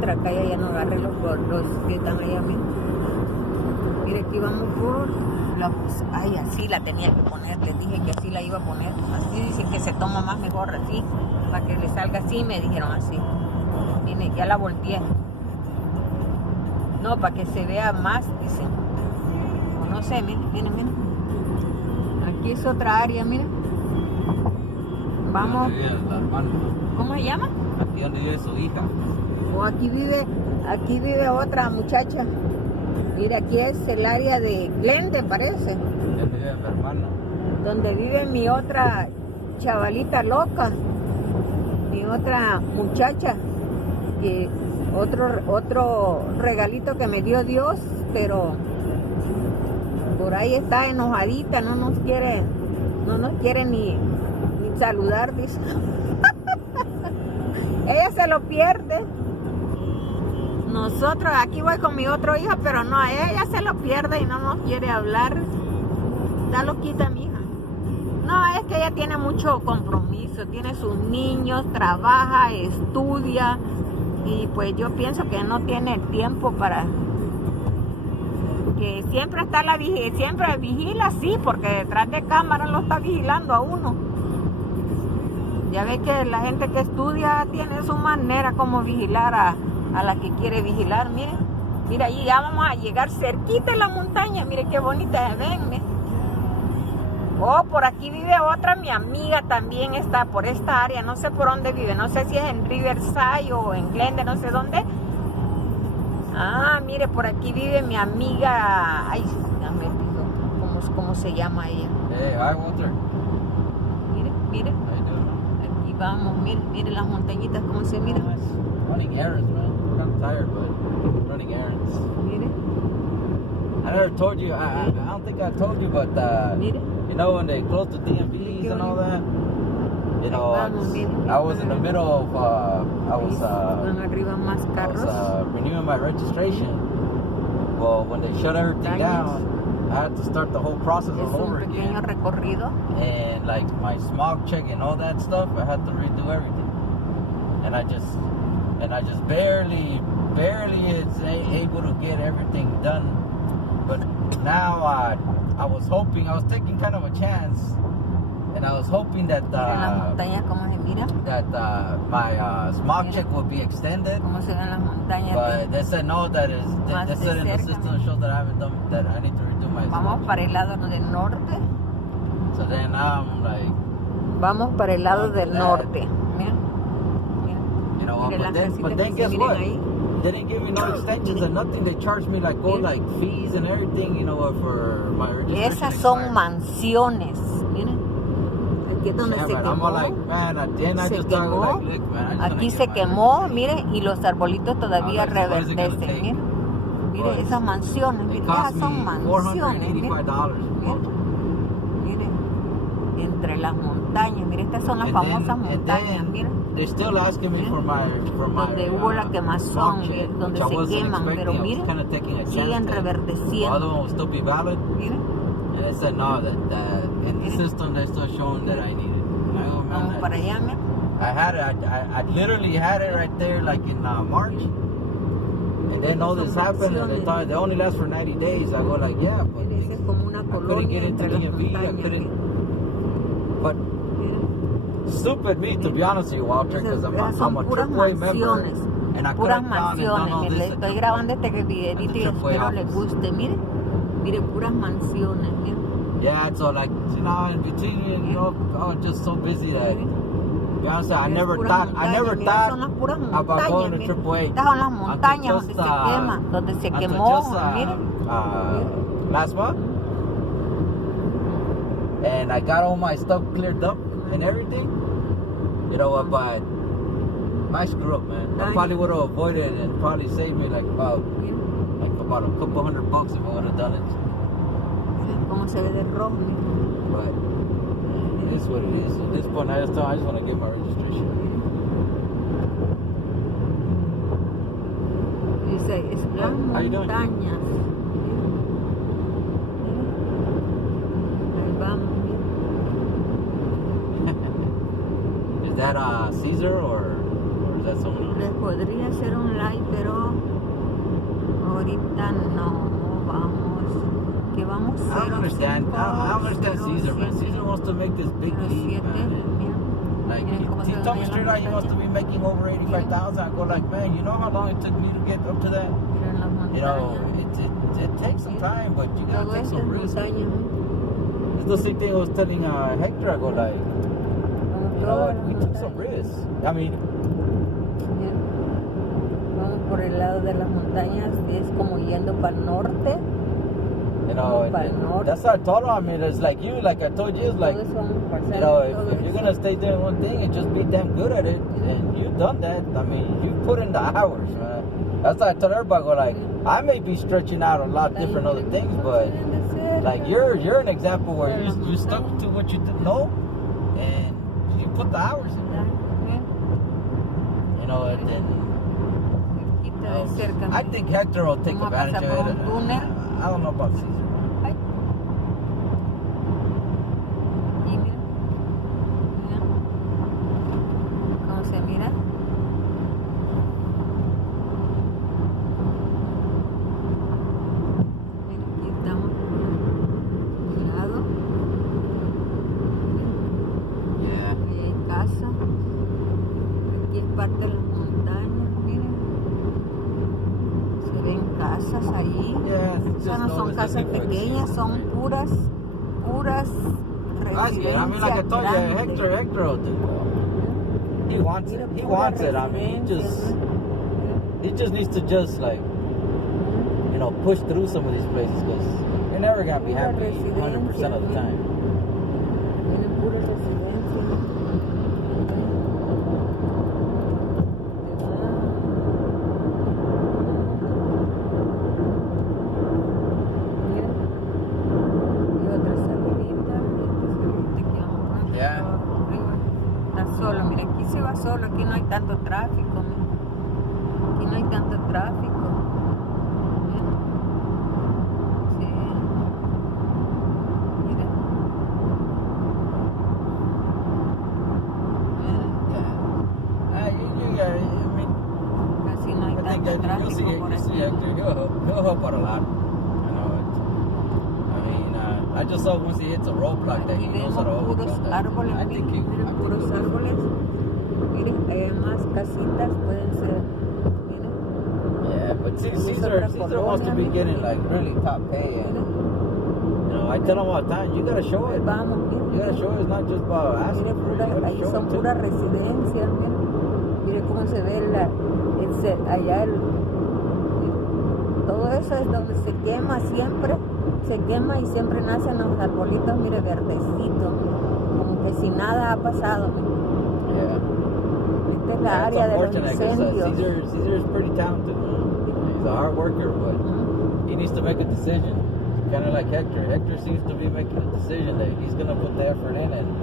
Tracaya ya no agarre los que están allá mismo. Mire, aquí vamos por la... Ay, así la tenía que poner. Les dije que así la iba a poner. Así dicen que se toma más mejor así. Para que le salga así, me dijeron así. Miren, ya la volteé. No, para que se vea más, dicen. O no sé, miren, miren, miren. Aquí es otra área, miren. Vamos. ¿Cómo se llama? Aquí donde vive su hija. O aquí vive otra muchacha. Mira, aquí es el área de Glende, parece. Donde vive mi hermano. Donde vive mi otra chavalita loca. Mi otra muchacha. Que otro regalito que me dio Dios, pero por ahí está enojadita, no nos quiere ni saludar, dice. Ella se lo pierde. Nosotros, aquí voy con mi otra hija, pero no, ella se lo pierde y no nos quiere hablar. Está loquita mi hija. No, es que ella tiene mucho compromiso, tiene sus niños, trabaja, estudia, y pues yo pienso que no tiene tiempo para... Que siempre está siempre vigila, sí, porque detrás de cámara lo está vigilando a uno. Ya ve que la gente que estudia tiene su manera como vigilar a la que quiere vigilar. Miren, mira, ahí ya vamos a llegar cerquita de la montaña. Miren qué bonita se ven, miren. Oh, por aquí vive otra, mi amiga también está por esta área, no sé por dónde vive, no sé si es en Riverside o en Glende, no sé dónde. Ah, mire, por aquí vive mi amiga, ay, ya me olvidó, ¿cómo se llama ella? Hey, hi Walter. Mire, mire, aquí vamos, mire las montañitas, cómo se miran. Running errands, man. I'm tired, but running errands. Mire. I never told you, I don't think I told you, but mire. you know when they closed the DMVs and all that, you know, I was in the middle of, I was renewing my registration. Well, when they shut everything down, I had to start the whole process all over again. And like my smog check and all that stuff, I had to redo everything. And I just barely is able to get everything done. But now I was taking kind of a chance, and I was hoping that my smog check would be extended. But they said no, they said in the system shows that I haven't done, that I need to redo my smog check. Para el lado del norte. So then now I'm like, vamos para el lado del norte. Mira. You know, but then guess what? They didn't give me no extensions or nothing. They charged me like fees and everything, you know, for my registration. Esas son mansiones. Miren. Aquí es donde se quemó. Aquí se quemó, mire, y los arbolitos todavía reverdecen. Mire, esas mansiones, mire, esas son mansiones. Mire, entre las montañas, mire, estas son las famosas montañas, mire. They're still asking me for my donde hubo la quemazón, donde se queman, pero mire, siguen reverdeciendo. The other one will still be valid. Mire. And they said no, that in the system they're still showing that I need it. Vamos para allá, mira. I had it. I literally had it right there, like in March. And then all this happened, and they thought they only last for 90 days. I go like, yeah, but I couldn't get into DMV. I couldn't. But stupid me, to be honest with you, Walter, because I'm a AAA member, and I could have gone and done all this. Estoy grabando este videito y espero les guste. Mire, puras mansiones. Mire. Yeah, so like, you know, in between, you know, I was just so busy that, to be honest, I never thought about going to AAA. Estas son las montañas donde se quemó, mire. Last month, and I got all my stuff cleared up and everything, you know what, but my screw up, man. I probably would have avoided it and probably saved me like about a couple $100 if I would have done it. Como se ve de rojo. But it is what it is. At this point, I just want to get my registration. Dice, es las montañas. Ahí vamos. Is that Caesar or is that someone else? podría ser un live, pero ahorita no vamos. ¿Qué vamos a hacer? I understand Caesar, man. Caesar wants to make this big leap, man. Like, he told me straight out he wants to be making over 85,000. I go like, man, you know how long it took me to get up to that? You know, it takes some time, but you gotta take some risks. It's the same thing I was telling Hector. I go like, you know what, we took some risks. I mean, vamos por el lado de las montañas, es como yendo para el norte. you know, that's what I told him. I mean, it's like you, like I told you, it's like, you know, if you're gonna stay doing one thing and just be damn good at it, and you've done that, I mean, you put in the hours, man. That's why I told everybody, go like, I may be stretching out a lot different other things, but like you're an example where you stuck to what you know, and you put the hours in. You know, and then I think Hector will take advantage of it. I don't know about Caesar. ¿Cómo se mira? Aquí estamos por un lado. Aquí hay casa. Aquí es parte de las montañas, miren. Se ven casas ahí. Esas no son casas pequeñas, son puras residencias. I mean, like I told you, Hector will do well. He wants it. He wants it. I mean, he just needs to just like, you know, push through some of these places because you're never gonna be happy 100% of the time. Pura residencia. Solo, mira, aquí se va solo, aquí no hay tanto tráfico, mira. Aquí no hay tanto tráfico. Mira. Sí. Mira. Casi no hay tanto tráfico por aquí. He'll help out a lot. You know, I mean, I just saw once he hits a roadblock that he knows how to overcome that. I think he puros árboles. Miren, hay más casitas, pueden ser. Miren. Yeah, but Caesar wants to be getting like really top pay, and you know, I tell him all the time, you gotta show it. Vamos, miren. You gotta show it. It's not just about asking for it. You gotta Ahí show son it too. puras residencias, miren. Miren cómo se ve allá todo eso es donde se quema siempre. Se quema y siempre nacen los arbolitos, mire, verdecitos, como que si nada ha pasado. Yeah. Esta es la área de los incendios. Caesar is pretty talented. He's a hard worker, but he needs to make a decision. Kind of like Hector. Hector seems to be making a decision that he's going to put the effort in and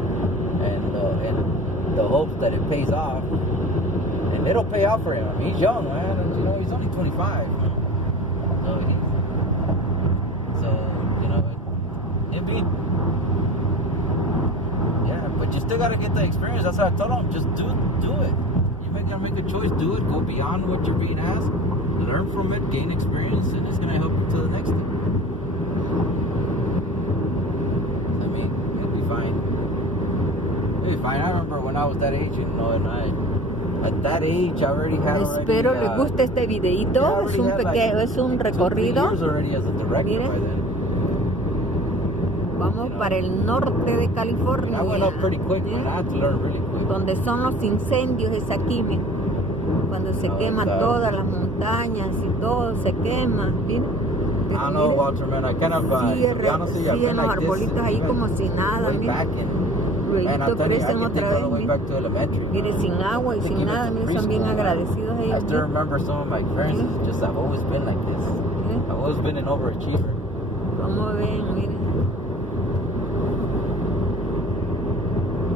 the hopes that it pays off. And it'll pay off for him. I mean, he's young, man. And, you know, he's only 25. But you still gotta get the experience. That's what I told him. Just do it. You gotta make a choice. Do it. Go beyond what you're being asked. Learn from it. Gain experience, and it's gonna help you to the next thing. I mean, you'll be fine. You'll be fine. I remember when I was that age, you know, and at that age, I already had. Espero les guste este videito. Es un pequeño, es un recorrido. Miren. Vamos para el norte de California. Donde son los incendios, es aquí, miren. Cuando se quema todas las montañas y todo se quema, miren. I don't know, Walter, man. I kind of, to be honest with you, I've been like this way back and I'll tell you, I can think all the way back to elementary. Mire, sin agua y sin nada, miren, son bien agradecidos ellos. I still remember some of my experiences, just I've always been like this. I've always been an overachiever. ¿Cómo ven? Miren.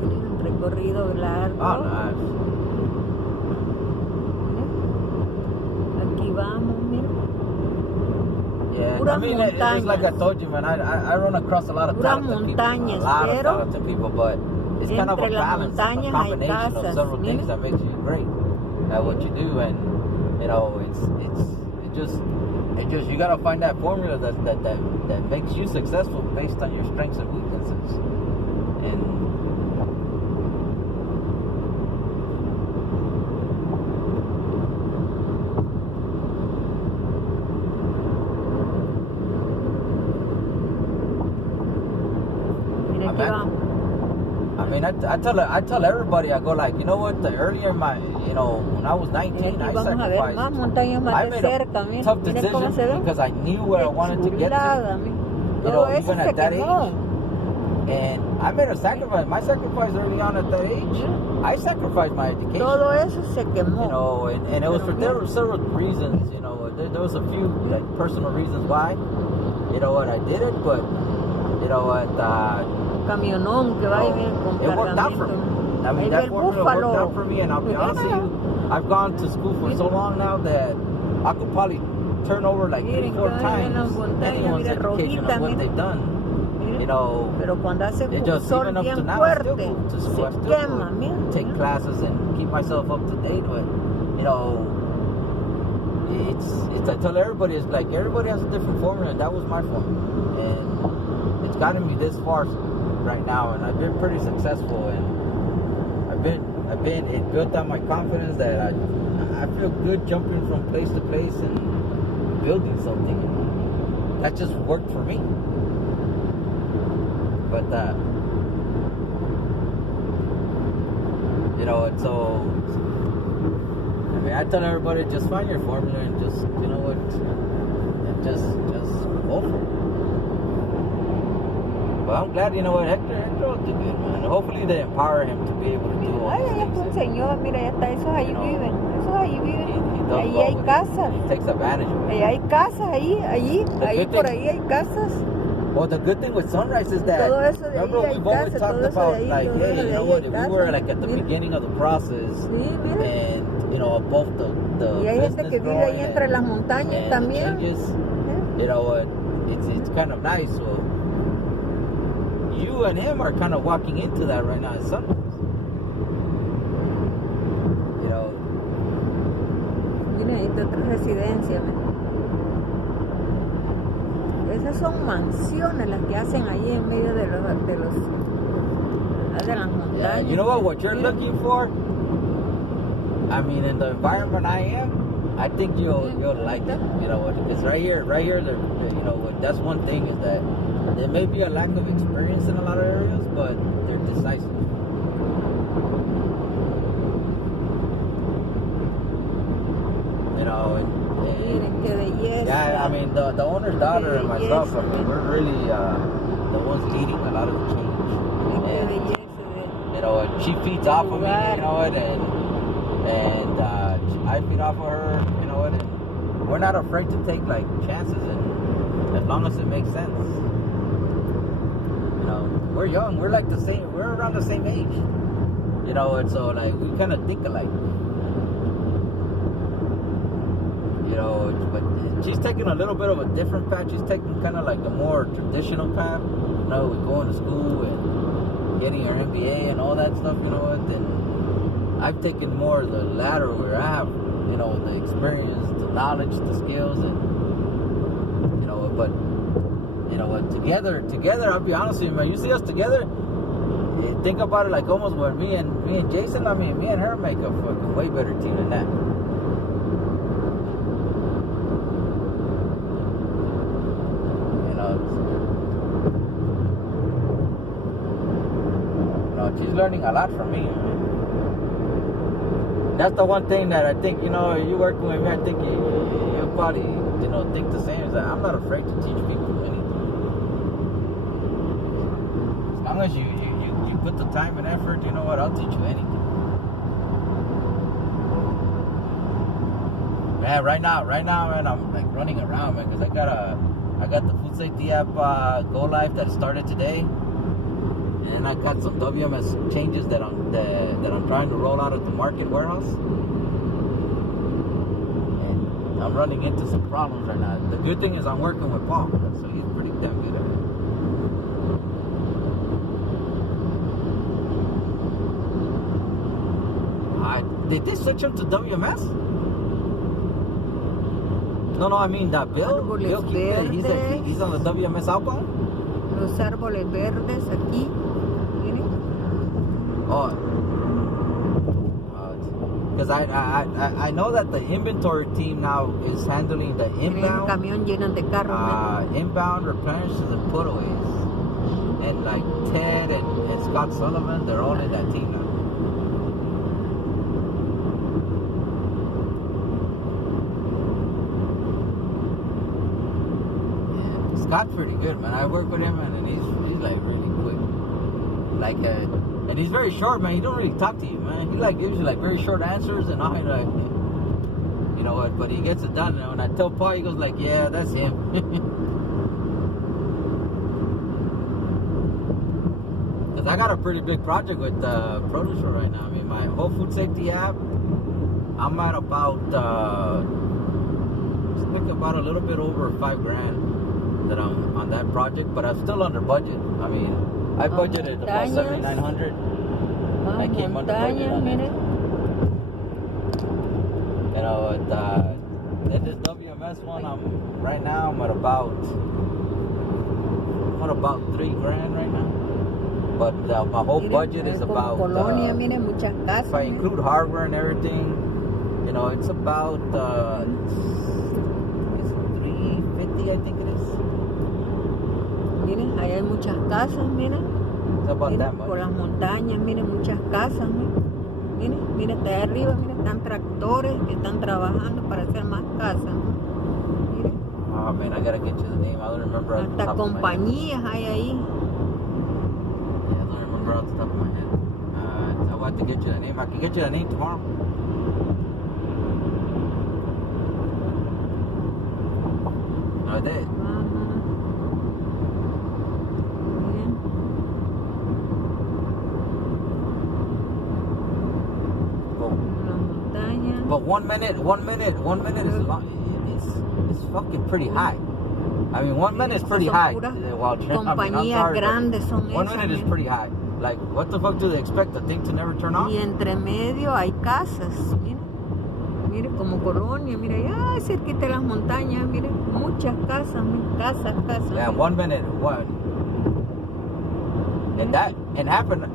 Miren, un recorrido largo. Oh, nice. Aquí vamos, miren. Yeah, I mean, it's like I told you, man. I run across a lot of talented people, a lot of talented people, but it's kind of a balance, a combination of several things that makes you great. at what you do, and you know, it just you gotta find that formula that makes you successful based on your strengths and weaknesses. And I tell everybody, I go like, you know what, when I was 19, I sacrificed. I made a tough decision because I knew where I wanted to get to. You know, even at that age. And I made a sacrifice. My sacrifice early on at that age, I sacrificed my education. Todo eso se quemó. You know, and it was there were several reasons. You know, there was a few personal reasons why. You know what, I did it, but you know what. Camionón que va y viene con it worked out for me. I mean, that formula worked out for me, and I'll be honest with you, I've gone to school for so long now that I could probably turn over like 3-4 times anyone's education of what they've done. You know, it just even up to now, I still go to school. I still go take classes and keep myself up to date. But you know, it's I tell everybody, it's like everybody has a different formula, and that was my formula, and it's gotten me this far right now, and I've been pretty successful, and it built up my confidence that I feel good jumping from place to place and building something. That just worked for me. But you know, and so I mean, I tell everybody, just find your formula and just, you know what, and just go for it. But I'm glad, you know what, Hector will do good, man. Hopefully they empower him to be able to do all these things. Un señor, mira, ya está, esos ahí viven. Ahí hay casas. He takes advantage of it. Ahí hay casas, ahí por ahí hay casas. Well, the good thing with Sunrise is that, remember we've always talked about, like, hey, you know what, if we were like at the beginning of the process, and, you know, above the y hay gente que vive ahí entre las montañas también. Changes, you know what, it's kind of nice. So you and him are kind of walking into that right now at Sunrise. You know. Yo necesito otra residencia, esas son mansiones las que hacen ahí en medio de las montañas. Yeah, you know what you're looking for? I mean, in the environment I am, I think you'll like it. You know what? Because right here, you know what? That's one thing, is that there may be a lack of experience in a lot of areas, but they're decisive. You know, yeah, I mean, the owner's daughter and myself, I mean, we're really the ones leading a lot of the change. And, you know, she feeds off of me, you know what, and I feed off of her, you know what, and we're not afraid to take, like, chances, and as long as it makes sense. You know, we're young, we're like we're around the same age. You know, and so, like, we kind of think alike. You know, but she's taking a little bit of a different path. She's taking kind of like a more traditional path. You know, with going to school and getting her MBA and all that stuff, you know what? And I've taken more of the latter, where I have, you know, the experience, the knowledge, the skills, and, you know, but, you know, together, I'll be honest with you, man, you see us together, think about it like almost where me and Jason, I mean, me and her make a fucking way better team than that. She's learning a lot from me. That's the one thing that I think, you know, you working with me, I think you'll probably, you know, think the same. Is that I'm not afraid to teach people anything. As long as you put the time and effort, you know what, I'll teach you anything. Man, right now, man, I'm like running around, man, because I got the food safety app go live that started today. And I got some WMS changes that I'm trying to roll out at the market warehouse. And I'm running into some problems right now. The good thing is I'm working with Paul, so he's pretty damn good at it. Did they switch him to WMS? No, I mean that Bill. Bill he's on the WMS outbound. Los árboles verdes aquí. Miren. Oh. Because I know that the inventory team now is handling the inbound. Camión lleno de carros. Inbound replenishes and putaways. And like Ted and Scott Sullivan, they're all in that team now. Yeah, Scott's pretty good, man. I work with him, and he's like really quick. Like and he's very short, man. He don't really talk to you, man. He like gives you like very short answers, and I like, you know what? But he gets it done. And when I tell Paul, he goes like, "Yeah, that's him." Cause I got a pretty big project with Produce right now. I mean, my whole food safety app. I'm at about a little bit over $5,000 that I'm on that project, but I'm still under budget. I mean, I budgeted about $7,900. I came under budget on it. You know, in this WMS one, right now I'm at about $3,000 right now. But my whole budget is about if I include hardware and everything, you know, it's about it's $350, I think it is. Miren, ahí hay muchas casas, miren. It's about that much. Por las montañas, miren, muchas casas, miren. Miren, está ahí arriba, miren, están tractores que están trabajando para hacer más casas, miren. Oh man, I gotta get you the name. I don't remember. Hasta compañías hay ahí. Yeah, I don't remember off the top of my head. I want to get you the name. I can get you the name tomorrow. No, they. But 1 minute is long. It's fucking pretty high. I mean, 1 minute is pretty high. Compañías grandes son esas. 1 minute is pretty high. Like, what the fuck do they expect? The thing to never turn off? Y entre medio hay casas. Mire como colonia. Mire allá cerquita de las montañas. Mire, muchas casas. Casas. Yeah, 1 minute. One. And happened.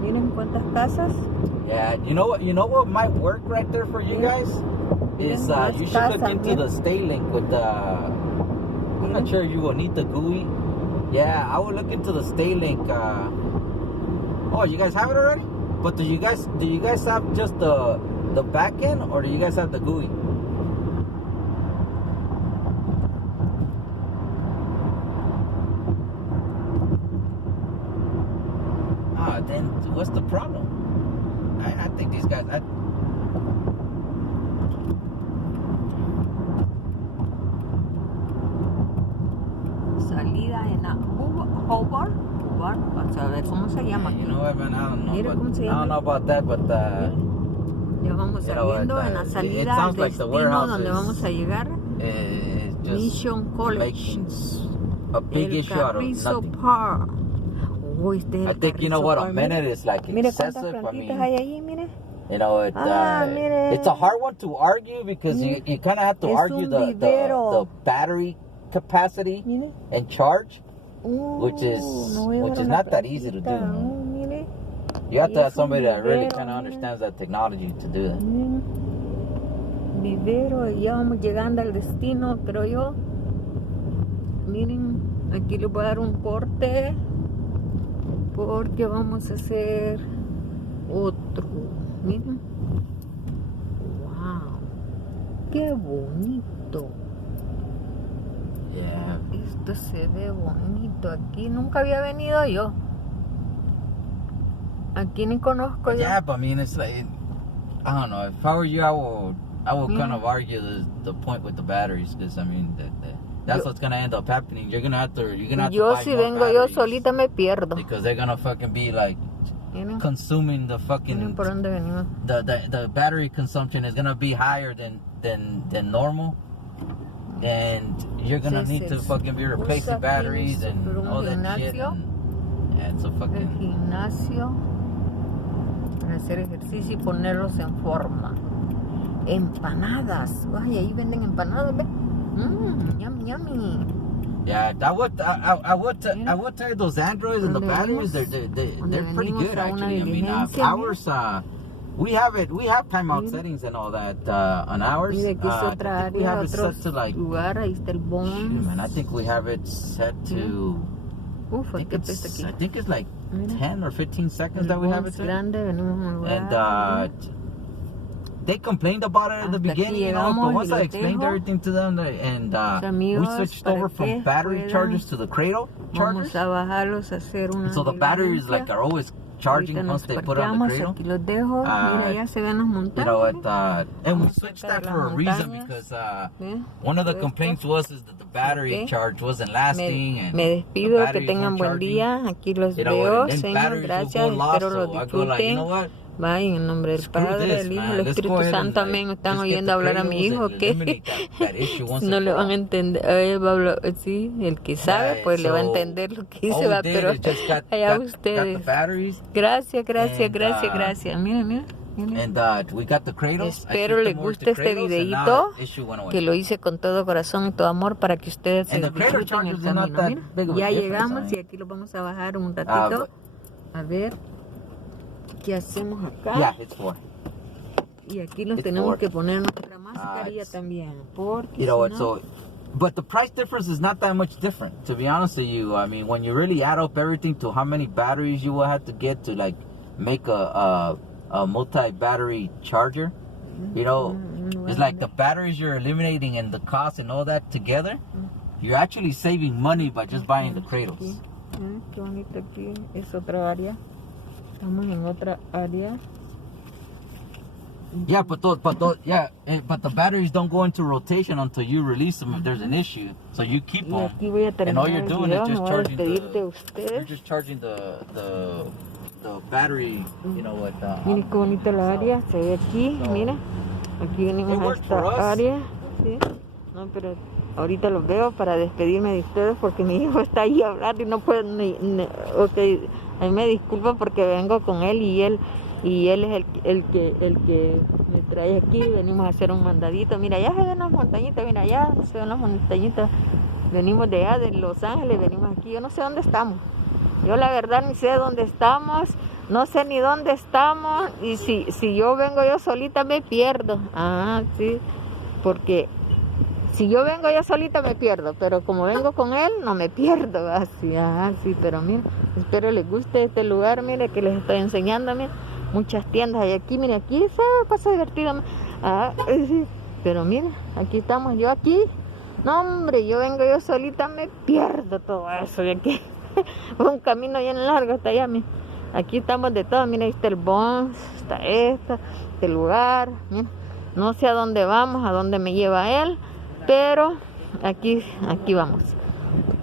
Miren cuántas casas. Yeah, you know what might work right there for you guys is you should look into the stay link with the. I'm not sure you will need the GUI. Yeah, I would look into the stay link. Oh, you guys have it already? But do you guys have just the back end, or do you guys have the GUI? Then what's the problem? I think these guys. Salida en Hobart, a saber cómo se llama. You know what, man? I don't know. Mira cómo se llama. I don't know about that, but ya vamos saliendo en la salida al like destino donde vamos a llegar. Mission College. A big issue out of nothing. Park. I think you know what a minute is like excessive. I mean, you know, it's a hard one to argue because you kind of have to argue the battery capacity and charge, which is not that easy to do. You have to have somebody that really kind of understands that technology to do that. Vivero, ya vamos llegando al destino, creo yo. Miren, aquí les voy a dar un corte porque vamos a hacer otro. Miren. Wow. Qué bonito. Yeah. Esto se ve bonito. Aquí nunca había venido yo. Aquí ni conozco yo. Yeah, but I mean, it's like, I don't know. If I were you, I will kind of argue the point with the batteries, because I mean, that's what's gonna end up happening. You're gonna have to yo buy si more vengo yo batteries, solita me pierdo. because they're gonna fucking be like consuming the fucking ¿Por dónde venimos? the battery consumption is gonna be higher than normal, and you're gonna need to fucking be replacing batteries and all that shit. Yeah, it's a fucking... El gimnasio para hacer ejercicio y ponerlos en forma. Empanadas. Ay, ahí venden empanadas, ¿ves? Yummy, yummy. Yeah, I would tell you those Androids and the batteries, they're pretty good actually. I mean, ours, we have timeout settings and all that on ours. Mira, aquí es otra I think we área, have it otro set to like, lugar, ahí está el bon. man, I think we have it set to, Ufa, qué pesta aquí. I think it's like 10 or 15 seconds that we have it set. Grande, venimos a un lugar. And they complained about it at the beginning, you know, but once I explained everything to them, and we switched over from battery chargers to the cradle chargers. Vamos a bajarlos a hacer una So the batteries like are always charging once they put on the cradle. Aquí los dejo. Mira, ya se ven las montañas. You know, and we switched that for a reason because one of the complaints was is that the battery charge wasn't lasting. And me despido, que tengan buen día. Aquí los veo, Señor, gracias. Espero lo disfruten. Vaya, en el nombre del Padre, del Hijo, del Espíritu Santo, amén. Están oyendo hablar a mi hijo, que no le van a entender. Sí, el que sabe, pues le va a entender lo que dice, va, pero allá ustedes. Gracias, gracias, gracias, gracias. Mira, mira. Espero les guste este videito, que lo hice con todo corazón y todo amor para que ustedes se disfruten el camino. Mira, ya llegamos y aquí lo vamos a bajar un ratito. A ver. ¿Qué hacemos acá? Yeah, it's 4. Y aquí nos tenemos que poner nuestra mascarilla también, porque but the price difference is not that much different, to be honest with you. I mean, when you really add up everything to how many batteries you will have to get to like make a multi-battery charger, you know, it's like the batteries you're eliminating and the cost and all that together, you're actually saving money by just buying the cradles. Qué bonito aquí, es otra área. Estamos en otra área. Yeah, but the batteries don't go into rotation until you release them if there's an issue. So you keep them, and all you're doing is just charging the battery, you know, with Mira qué bonita la área, se ve aquí, mira. Aquí venimos a esta área. ¿Sí? No, pero ahorita los veo para despedirme de ustedes porque mi hijo está ahí hablando y no puedo okay. A mí me disculpa porque vengo con él y él es el que me trae aquí. Venimos a hacer un mandadito. Mira, allá se ven las montañitas, mira, allá se ven las montañitas. Venimos de allá, de Los Ángeles, venimos aquí. Yo no sé dónde estamos. Yo la verdad ni sé dónde estamos, no sé ni dónde estamos. Y si yo vengo yo solita me pierdo. Ah, sí, porque si yo vengo yo solita me pierdo, pero como vengo con él no me pierdo. Así, sí, pero mira, espero les guste este lugar, mire que les estoy enseñando, mira, muchas tiendas hay aquí, mire, aquí se pasa divertido. Sí, pero mira, aquí estamos, yo aquí, no hombre, yo vengo yo solita me pierdo todo eso de aquí. Un camino bien largo hasta allá, mira. Aquí estamos de todo, mira, ahí está el Bons, está este lugar, mira, no sé a dónde vamos, a dónde me lleva él. Pero aquí vamos.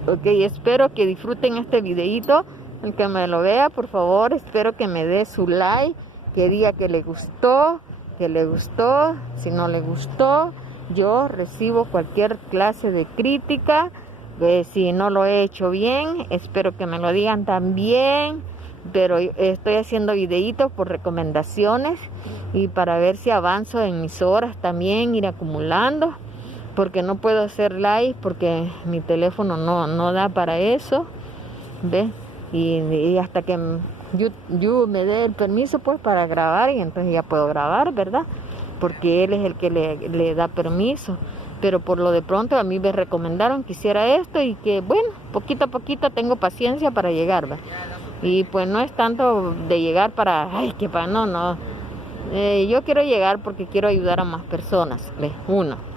Ok, espero que disfruten este videito. El que me lo vea, por favor, espero que me dé su like, que diga que le gustó. Si no le gustó, yo recibo cualquier clase de crítica. Si no lo he hecho bien, espero que me lo digan también. Pero estoy haciendo videitos por recomendaciones y para ver si avanzo en mis horas también, ir acumulando. Porque no puedo hacer live porque mi teléfono no da para eso, ¿ves? Y hasta que yo me dé el permiso pues para grabar, y entonces ya puedo grabar, ¿verdad? Porque él es el que le da permiso. Pero por lo de pronto a mí me recomendaron que hiciera esto y que bueno, poquito a poquito tengo paciencia para llegar, ¿verdad? Y pues no es tanto de llegar para, no. Yo quiero llegar porque quiero ayudar a más personas, ¿ves? Uno.